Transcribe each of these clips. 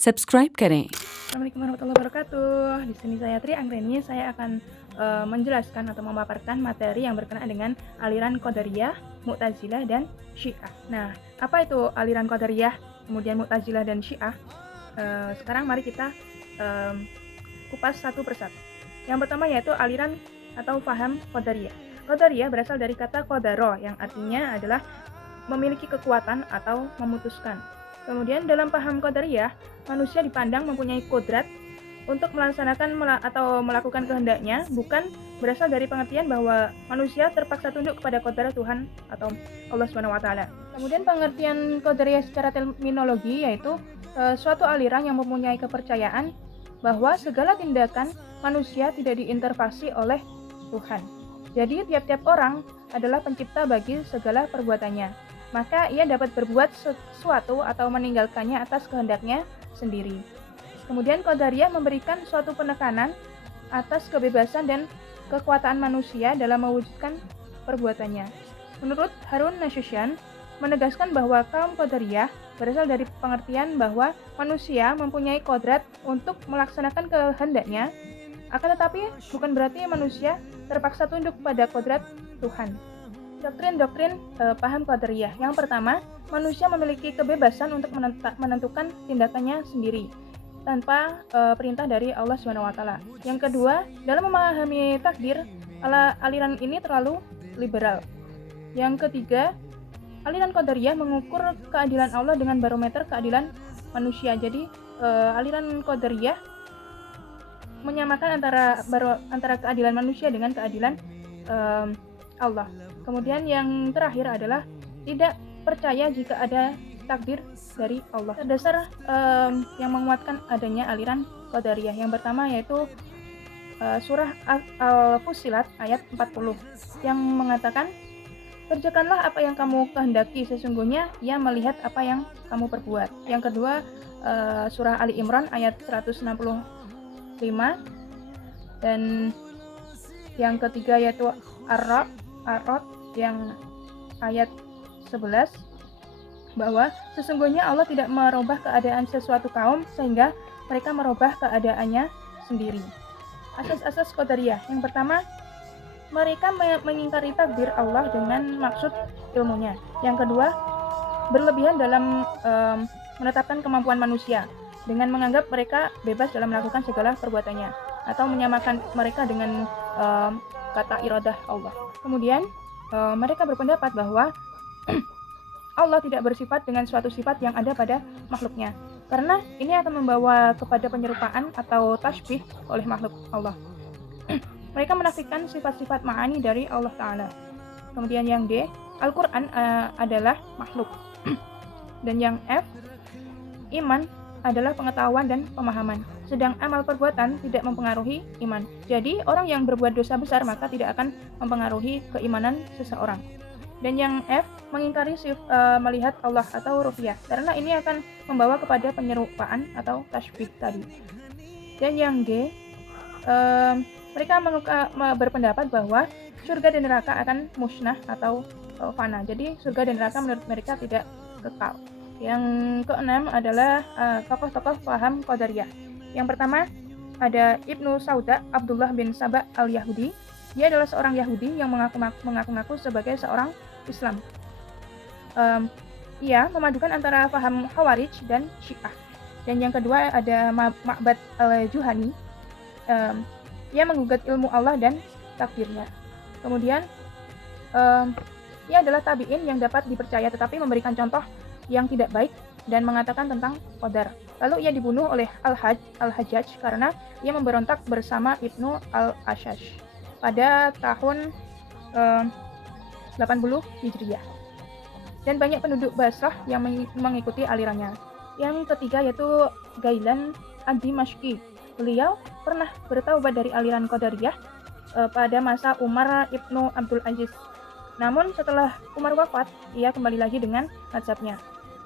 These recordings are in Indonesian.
सब्सक्राइब करें। Assalamualaikum warahmatullahi wabarakatuh. Di sini saya Tri Anggreni. Saya akan menjelaskan atau memaparkan materi yang berkenaan dengan aliran Qadariyah, Mu'tazilah, dan Syiah. Nah, apa itu aliran Qadariyah, kemudian Mu'tazilah dan Syiah? Sekarang mari kita kupas satu persatu. Yang pertama yaitu aliran atau paham Qadariyah. Qadariyah berasal dari kata qadaro yang artinya adalah memiliki kekuatan atau memutuskan. Kemudian dalam paham Qadariyah, manusia dipandang mempunyai kodrat untuk melaksanakan atau melakukan kehendaknya, bukan berasal dari pengertian bahwa manusia terpaksa tunduk kepada kodrat Tuhan atau Allah SWT. Kemudian pengertian Qadariyah secara terminologi yaitu suatu aliran yang mempunyai kepercayaan bahwa segala tindakan manusia tidak diintervensi oleh Tuhan. Jadi tiap-tiap orang adalah pencipta bagi segala perbuatannya, maka ia dapat berbuat sesuatu atau meninggalkannya atas kehendaknya sendiri. Kemudian Qadariyah memberikan suatu penekanan atas kebebasan dan kekuatan manusia dalam mewujudkan perbuatannya. Menurut Harun Nashusyan, menegaskan bahwa kaum Qadariyah berasal dari pengertian bahwa manusia mempunyai kodrat untuk melaksanakan kehendaknya, akan tetapi bukan berarti manusia terpaksa tunduk pada kodrat Tuhan. Doktrin-doktrin paham Qadariyah. Yang pertama, manusia memiliki kebebasan untuk menentukan tindakannya sendiri tanpa perintah dari Allah SWT. Yang kedua, dalam memahami takdir, aliran ini terlalu liberal. Yang ketiga, aliran Qadariyah mengukur keadilan Allah dengan barometer keadilan manusia. Jadi aliran Qadariyah menyamakan antara keadilan manusia dengan keadilan Allah. Kemudian yang terakhir adalah tidak percaya jika ada takdir dari Allah. Dasar yang menguatkan adanya aliran Qadariyah. Yang pertama yaitu surah Al-Fussilat ayat 40 yang mengatakan, kerjakanlah apa yang kamu kehendaki, sesungguhnya ia melihat apa yang kamu perbuat. Yang kedua surah Ali Imran ayat 165, dan yang ketiga yaitu Ar-Ra'd yang ayat 11, bahwa sesungguhnya Allah tidak merubah keadaan sesuatu kaum sehingga mereka merubah keadaannya sendiri. Asas-asas Qadariyah. Yang pertama, mereka mengingkari takdir Allah dengan maksud ilmunya. Yang kedua, berlebihan dalam menetapkan kemampuan manusia dengan menganggap mereka bebas dalam melakukan segala perbuatannya, atau menyamakan mereka dengan kata iradah Allah. Kemudian mereka berpendapat bahwa Allah tidak bersifat dengan suatu sifat yang ada pada makhluknya, karena ini akan membawa kepada penyerupaan atau tasbih oleh makhluk Allah. Mereka menafikan sifat-sifat ma'ani dari Allah Ta'ala. Kemudian yang D, Al-Quran adalah makhluk. Dan yang F, iman adalah pengetahuan dan pemahaman, sedang amal perbuatan tidak mempengaruhi iman. Jadi orang yang berbuat dosa besar maka tidak akan mempengaruhi keimanan seseorang. Dan yang F, mengingkari melihat Allah atau ru'yah, karena ini akan membawa kepada penyerupaan atau tasbih tadi. Dan yang G, mereka berpendapat bahwa surga dan neraka akan musnah atau fana. Jadi surga dan neraka menurut mereka tidak kekal. Yang keenam adalah tokoh-tokoh paham Qadariyah. Yang pertama ada Ibnu Sauda Abdullah bin Saba al-Yahudi. Dia adalah seorang Yahudi yang mengaku-ngaku sebagai seorang Islam. Ia memadukan antara paham Khawarij dan Syiah. Dan yang kedua ada Ma'bad al-Juhani. Ia menggugat ilmu Allah dan takdirnya. Kemudian ia adalah tabi'in yang dapat dipercaya tetapi memberikan contoh yang tidak baik dan mengatakan tentang qadar. Lalu ia dibunuh oleh Al-Hajjaj karena ia memberontak bersama Ibnu Al-Ashash pada tahun 80 Hijriah. Dan banyak penduduk Basrah yang mengikuti alirannya. Yang ketiga yaitu Ghailan ad-Dimashqi. Beliau pernah bertaubat dari aliran Qadariyah pada masa Umar Ibnu Abdul Aziz. Namun setelah Umar wafat, ia kembali lagi dengan mazhabnya.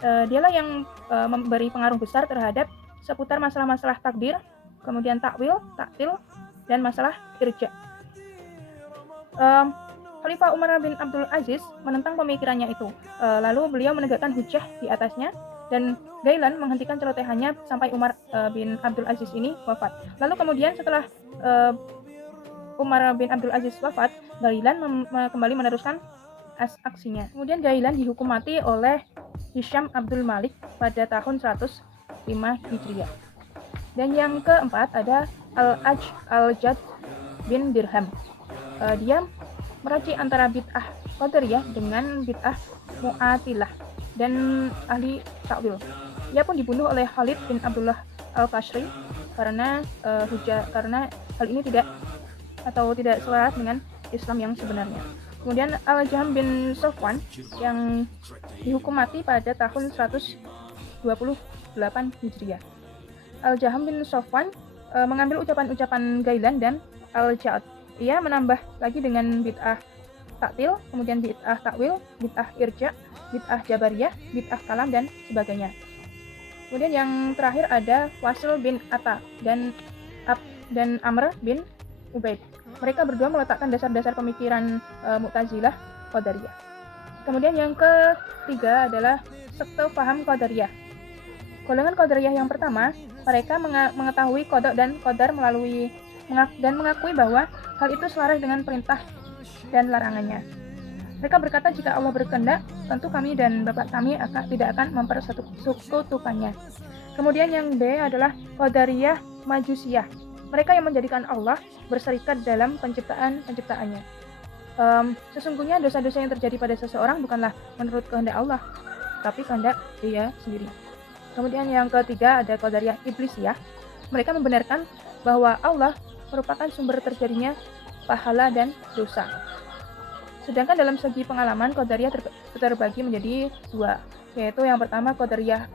Dialah yang memberi pengaruh besar terhadap seputar masalah-masalah takdir, kemudian takwil, taktil, dan masalah irja. Khalifah Umar bin Abdul Aziz menentang pemikirannya itu. Lalu beliau menegakkan hujjah di atasnya dan Gailan menghentikan celotehannya sampai Umar bin Abdul Aziz ini wafat. Lalu kemudian setelah Umar bin Abdul Aziz wafat, Gailan kembali meneruskan aksinya. Kemudian Gailan dihukum mati oleh Hisham Abdul Malik pada tahun 105 Hijriah. Dan yang keempat ada Al-Jad bin Dirham. Dia meracik antara bid'ah Qadariyah dengan bid'ah Mu'atilah dan ahli takwil. Ia pun dibunuh oleh Khalid bin Abdullah Al-Qashri karena hal ini tidak selaras dengan Islam yang sebenarnya. Kemudian Al-Jaham bin Safwan yang dihukum mati pada tahun 128 Hijriah. Al-Jaham bin Safwan mengambil ucapan-ucapan Gailan dan Al-Ja'ad. Ia menambah lagi dengan bid'ah taktil, kemudian bid'ah takwil, bid'ah irja, bid'ah jabariyah, bid'ah kalam dan sebagainya. Kemudian yang terakhir ada Wasil bin Atta dan Amr bin Ubaid. Mereka berdua meletakkan dasar-dasar pemikiran Mu'tazilah Qadariyah. Kemudian yang ketiga adalah sekte faham Qadariyah. Golongan Qadariyah yang pertama, mereka mengetahui qada dan qadar dan mengakui bahwa hal itu selaras dengan perintah dan larangannya. Mereka berkata, jika Allah berkehendak, tentu kami dan bapak kami tidak akan mempersekutukannya. Kemudian yang B adalah Qadariyah Majusiyah. Mereka yang menjadikan Allah berserikat dalam penciptaannya. Sesungguhnya dosa-dosa yang terjadi pada seseorang bukanlah menurut kehendak Allah, tapi kehendak dia sendiri. Kemudian yang ketiga ada Qadariyah Iblisiyah. Mereka membenarkan bahwa Allah merupakan sumber terjadinya pahala dan dosa. Sedangkan dalam segi pengalaman, Qadariyah terbagi menjadi dua, yaitu yang pertama Qadariyah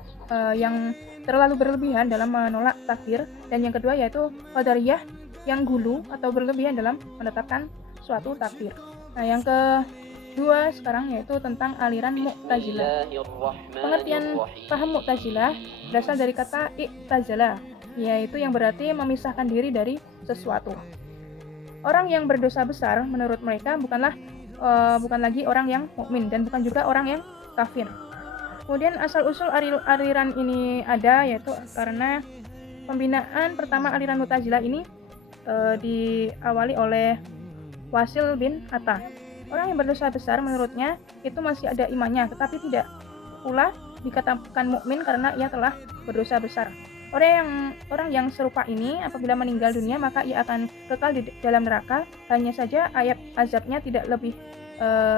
yang terlalu berlebihan dalam menolak takdir, dan yang kedua yaitu Qadariyah yang gulu atau berlebihan dalam menetapkan suatu takdir. Nah, yang kedua sekarang yaitu tentang aliran Mu'tazilah. Pengertian paham Mu'tazilah berasal dari kata i'tazala, yaitu yang berarti memisahkan diri dari sesuatu. Orang yang berdosa besar menurut mereka bukan lagi orang yang mukmin dan bukan juga orang yang kafir. Kemudian asal-usul aliran ini ada yaitu karena pembinaan pertama aliran Mu'tazilah ini diawali oleh Wasil bin Atta. Orang yang berdosa besar menurutnya itu masih ada imannya, tetapi tidak pula dikatakan mukmin karena ia telah berdosa besar. Orang yang serupa ini apabila meninggal dunia maka ia akan kekal di dalam neraka, hanya saja ayat azabnya tidak lebih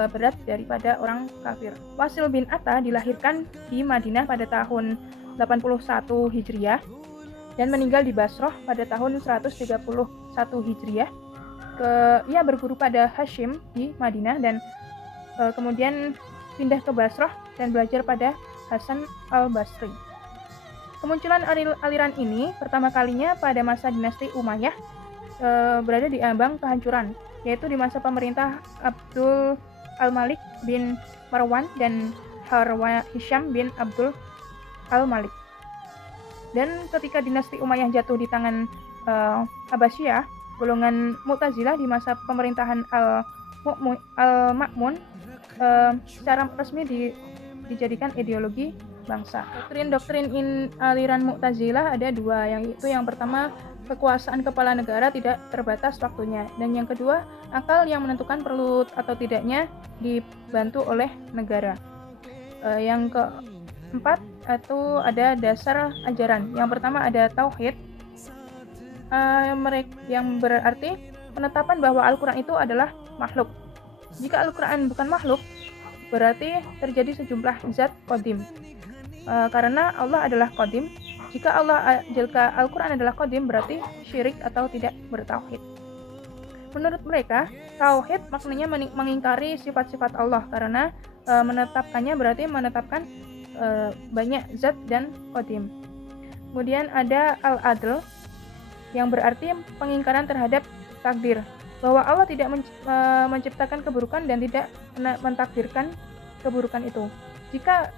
berat daripada orang kafir. Wasil bin Atta dilahirkan di Madinah pada tahun 81 Hijriah dan meninggal di Basrah pada tahun 131 Hijriah. Ia berguru pada Hashim di Madinah dan kemudian pindah ke Basrah dan belajar pada Hasan al-Basri. Kemunculan aliran ini pertama kalinya pada masa dinasti Umayyah berada di ambang kehancuran, yaitu di masa pemerintah Abdul al-Malik bin Marwan dan Hisham bin Abdul al-Malik. Dan ketika dinasti Umayyah jatuh di tangan Abbasiyah, golongan Mu'tazilah di masa pemerintahan Al-Ma'mun secara resmi dijadikan ideologi bangsa. Doktrin aliran Mu'tazilah ada dua, yaitu yang pertama kekuasaan kepala negara tidak terbatas waktunya, dan yang kedua akal yang menentukan perlu atau tidaknya dibantu oleh negara. Yang keempat itu ada dasar ajaran. Yang pertama ada tauhid, yang berarti penetapan bahwa Al-Quran itu adalah makhluk. Jika Al-Quran bukan makhluk, berarti terjadi sejumlah zat qadim. Karena Allah adalah qadim. Jika Al-Quran adalah qadim, berarti syirik atau tidak bertauhid. Menurut mereka, tauhid maknanya mengingkari sifat-sifat Allah, karena menetapkannya berarti menetapkan banyak zat dan qadim. Kemudian ada al-adl, yang berarti pengingkaran terhadap takdir, bahwa Allah tidak menciptakan keburukan dan tidak mentakdirkan keburukan itu. Jika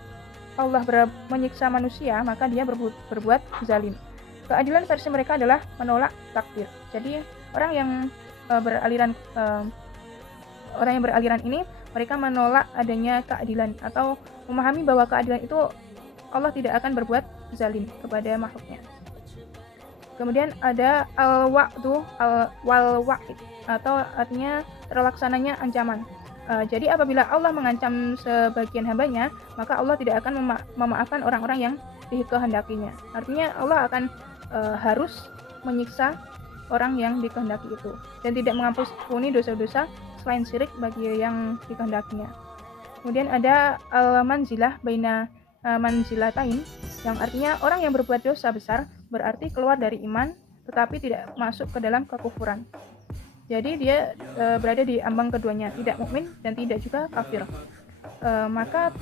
Allah menyiksa manusia, maka dia berbuat zalim. Keadilan versi mereka adalah menolak takdir. Jadi orang yang beraliran ini mereka menolak adanya keadilan, atau memahami bahwa keadilan itu Allah tidak akan berbuat zalim kepada makhluknya. Kemudian ada al-wa'du wal-wa'id, atau artinya terlaksananya ancaman. Jadi apabila Allah mengancam sebagian hambanya, maka Allah tidak akan memaafkan orang-orang yang dikehendakinya. Artinya Allah akan harus menyiksa orang yang dikehendaki itu, dan tidak mengampuni dosa-dosa selain syirik bagi yang dikehendakinya. Kemudian ada al-manzilah baina manzilatain, yang artinya orang yang berbuat dosa besar berarti keluar dari iman tetapi tidak masuk ke dalam kekufuran. Jadi dia berada di ambang keduanya, tidak mukmin dan tidak juga kafir. Maka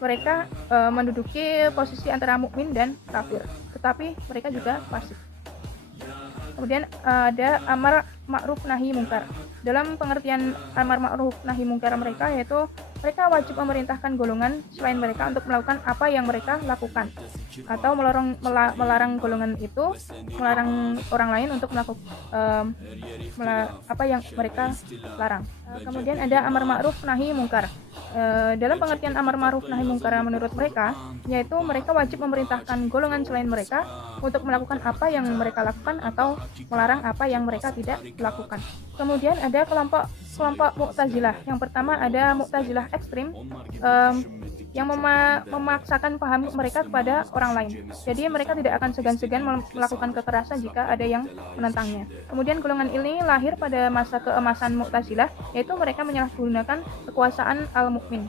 mereka menduduki posisi antara mukmin dan kafir, tetapi mereka juga fasik. Kemudian ada amar ma'ruf nahi mungkar. Dalam pengertian amar ma'ruf nahi mungkar mereka, yaitu mereka wajib memerintahkan golongan selain mereka untuk melakukan apa yang mereka lakukan, atau melarang golongan itu, melarang orang lain untuk melakukan apa yang mereka larang. Kemudian ada amar ma'ruf nahi mungkar. Dalam pengertian amar ma'ruf nahi mungkar menurut mereka, yaitu mereka wajib memerintahkan golongan selain mereka untuk melakukan apa yang mereka lakukan atau melarang apa yang mereka tidak lakukan. Kemudian ada kelompok Mu'tazilah. Yang pertama ada Mu'tazilah ekstrim, yang memaksakan paham mereka kepada orang lain. Jadi mereka tidak akan segan-segan melakukan kekerasan jika ada yang menentangnya. Kemudian golongan ini lahir pada masa keemasan Mu'tazilah, yaitu mereka menyalahgunakan kekuasaan al-mukmin.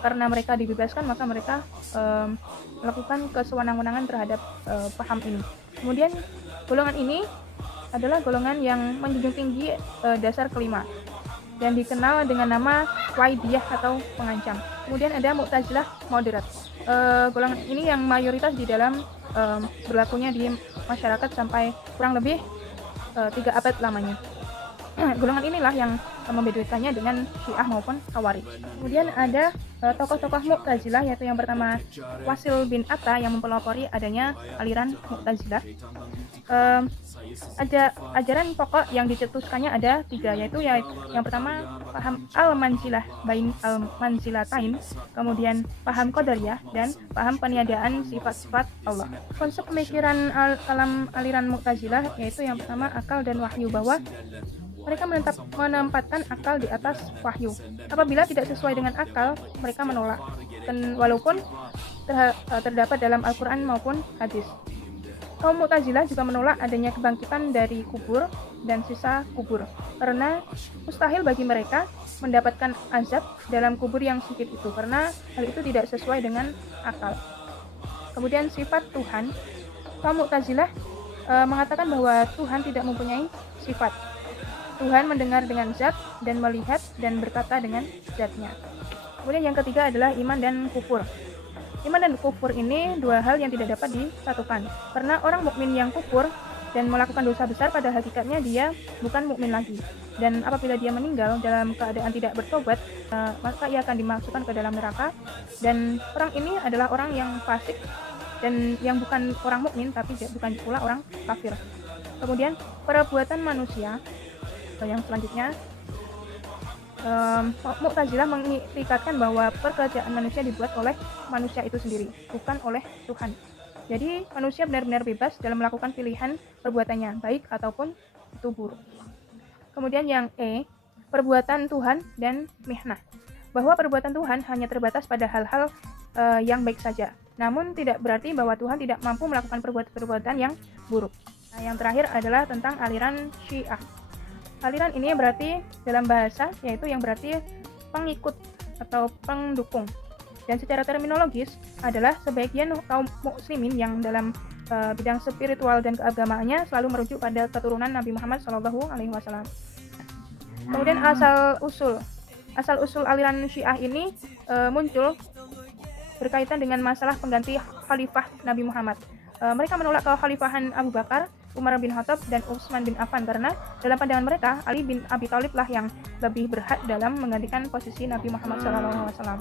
Karena mereka dibebaskan, maka mereka melakukan kesewenang-wenangan terhadap paham ini. Kemudian golongan ini adalah golongan yang menjunjung tinggi dasar kelima dan dikenal dengan nama Waidiyah atau pengancam. Kemudian ada Mu'tazilah moderat. Golongan ini yang mayoritas di dalam berlakunya di masyarakat sampai kurang lebih 3 abad lamanya. Golongan inilah yang membedakannya dengan Syiah maupun Khawarij. Kemudian ada tokoh-tokoh Mu'tazilah, yaitu yang pertama Wasil bin Atta yang mempelopori adanya aliran Mu'tazilah. Ajaran pokok yang dicetuskannya ada 3, yaitu yang pertama paham al-manzilah bain al-manzilatain, kemudian paham qadariyah, dan paham peniadaan sifat-sifat Allah. Konsep pemikiran dalam aliran Mu'tazilah yaitu yang pertama akal dan wahyu, bahwa mereka menempatkan akal di atas wahyu. Apabila tidak sesuai dengan akal, mereka menolak, dan walaupun terdapat dalam Al-Quran maupun hadis. Kaum Mu'tazilah juga menolak adanya kebangkitan dari kubur dan sisa kubur, karena mustahil bagi mereka mendapatkan azab dalam kubur yang sempit itu, karena hal itu tidak sesuai dengan akal. Kemudian sifat Tuhan, kaum Mu'tazilah mengatakan bahwa Tuhan tidak mempunyai sifat. Tuhan mendengar dengan zat dan melihat dan berkata dengan zatnya. Kemudian yang ketiga adalah iman dan kufur. Iman dan kufur ini 2 hal yang tidak dapat disatukan, karena orang mukmin yang kufur dan melakukan dosa besar pada hakikatnya dia bukan mukmin lagi, dan apabila dia meninggal dalam keadaan tidak bertobat, maka ia akan dimasukkan ke dalam neraka, dan orang ini adalah orang yang fasik dan yang bukan orang mukmin tapi bukan pula orang kafir. Kemudian perbuatan manusia yang selanjutnya, Mu'tazilah mengikatkan bahwa pekerjaan manusia dibuat oleh manusia itu sendiri, bukan oleh Tuhan. Jadi manusia benar-benar bebas dalam melakukan pilihan perbuatannya, baik ataupun itu buruk. Kemudian yang perbuatan Tuhan dan mihnah, bahwa perbuatan Tuhan hanya terbatas pada hal-hal yang baik saja, namun tidak berarti bahwa Tuhan tidak mampu melakukan perbuatan yang buruk. Nah, yang terakhir adalah tentang aliran Syiah. Aliran ini berarti dalam bahasa, yaitu yang berarti pengikut atau pendukung, dan secara terminologis adalah sebagian kaum muslimin yang dalam bidang spiritual dan keagamaannya selalu merujuk pada keturunan Nabi Muhammad SAW. Kemudian asal usul aliran Syiah ini muncul berkaitan dengan masalah pengganti khalifah Nabi Muhammad. Mereka menolak kekhalifahan Abu Bakar, Umar bin Khattab, dan Utsman bin Affan, karena dalam pandangan mereka Ali bin Abi Thalib lah yang lebih berhak dalam menggantikan posisi Nabi Muhammad SAW.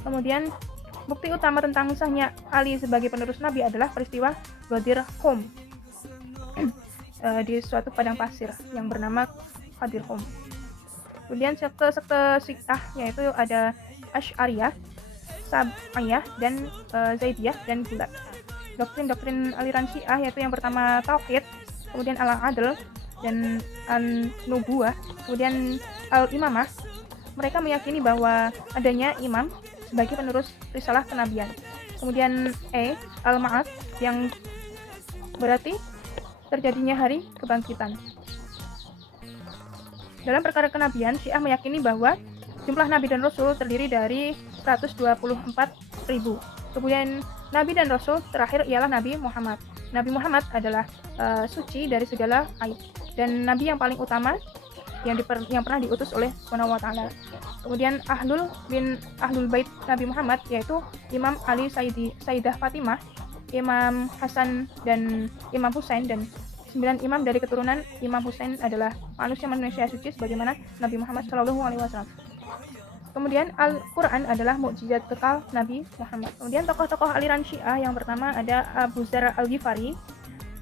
Kemudian bukti utama tentang sahnya Ali sebagai penerus Nabi adalah peristiwa Ghadir Khoum di suatu padang pasir yang bernama Ghadir Khoum. Kemudian sekte Syiah yaitu ada Asy'ariyah. Sab'iyah dan Zaidiyah dan Gulat. Doktrin-doktrin aliran Syiah yaitu yang pertama tauhid, kemudian al-adl dan an-nubuwah, kemudian al-imamah. Mereka meyakini bahwa adanya imam sebagai penerus risalah kenabian. Kemudian al-ma'ad yang berarti terjadinya hari kebangkitan. Dalam perkara kenabian, Syiah meyakini bahwa jumlah nabi dan rasul terdiri dari 124.000. Kemudian nabi dan rasul terakhir ialah Nabi Muhammad. Nabi Muhammad adalah suci dari segala aib dan nabi yang paling utama yang pernah diutus oleh Subhanahu wa taala. Kemudian Ahlul Bait Nabi Muhammad yaitu Imam Ali, Sayyidah Fatimah, Imam Hasan dan Imam Husain, dan 9 imam dari keturunan Imam Husain adalah manusia suci sebagaimana Nabi Muhammad SAW. Kemudian Al-Quran adalah mukjizat kekal Nabi Muhammad. Kemudian tokoh-tokoh aliran Syiah yang pertama ada Abu Dzar Al-Ghifari,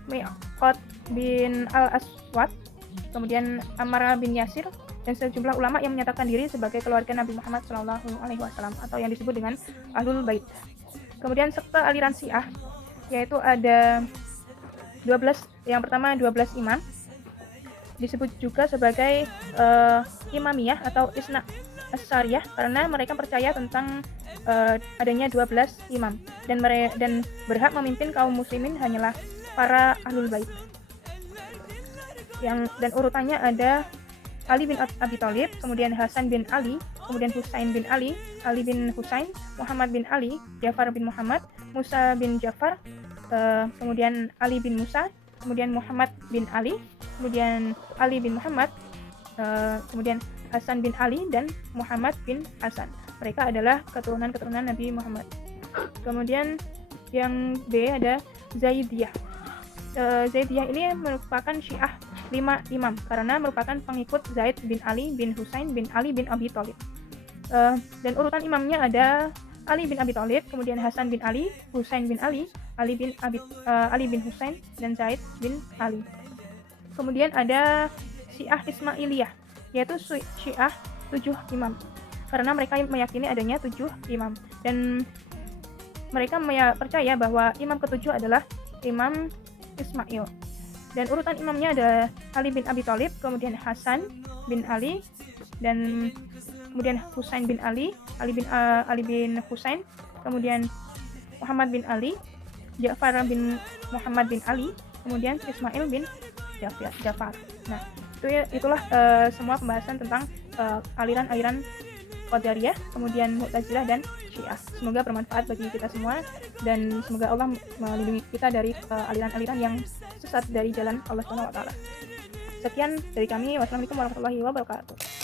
Mi'qad bin Al-Aswad, kemudian Ammar bin Yasir, dan sejumlah ulama yang menyatakan diri sebagai keluarga Nabi Muhammad SAW atau yang disebut dengan Ahlul Bait. Kemudian sekte aliran Syiah yaitu ada 12, yang pertama 12 imam, disebut juga sebagai Imamiyah atau Isna Asyariyah karena mereka percaya tentang adanya 12 imam dan berhak memimpin kaum muslimin hanyalah para Ahlul Bait. Dan urutannya ada Ali bin Abi Thalib, kemudian Hasan bin Ali, kemudian Husain bin Ali, Ali bin Husain, Muhammad bin Ali, Ja'far bin Muhammad, Musa bin Ja'far, kemudian Ali bin Musa, kemudian Muhammad bin Ali, kemudian Ali bin Muhammad, kemudian Hasan bin Ali dan Muhammad bin Hasan. Mereka adalah keturunan Nabi Muhammad. Kemudian yang B ada Zaidiyah. Zaidiyah ini merupakan Syiah 5 imam karena merupakan pengikut Zaid bin Ali bin Husain bin Ali bin Abi Thalib. Dan urutan imamnya ada Ali bin Abi Thalib, kemudian Hasan bin Ali, Husain bin Ali, Ali bin Husain, dan Zaid bin Ali. Kemudian ada Syiah Ismailiyah, yaitu Syiah 7 imam karena mereka meyakini adanya 7 imam dan mereka percaya bahwa imam ketujuh adalah Imam Ismail. Dan urutan imamnya ada Ali bin Abi Thalib, kemudian Hasan bin Ali, dan kemudian Husain bin Ali, Ali bin Husain, kemudian Muhammad bin Ali, Ja'far bin Muhammad bin Ali, kemudian Ismail bin Ja'far. Nah, itulah semua pembahasan tentang aliran-aliran Qadariyah, kemudian Mu'tazilah dan Syiah. Semoga bermanfaat bagi kita semua dan semoga Allah melindungi kita dari aliran-aliran yang sesat dari jalan Allah Subhanahu wa taala. Sekian dari kami. Wassalamualaikum warahmatullahi wabarakatuh.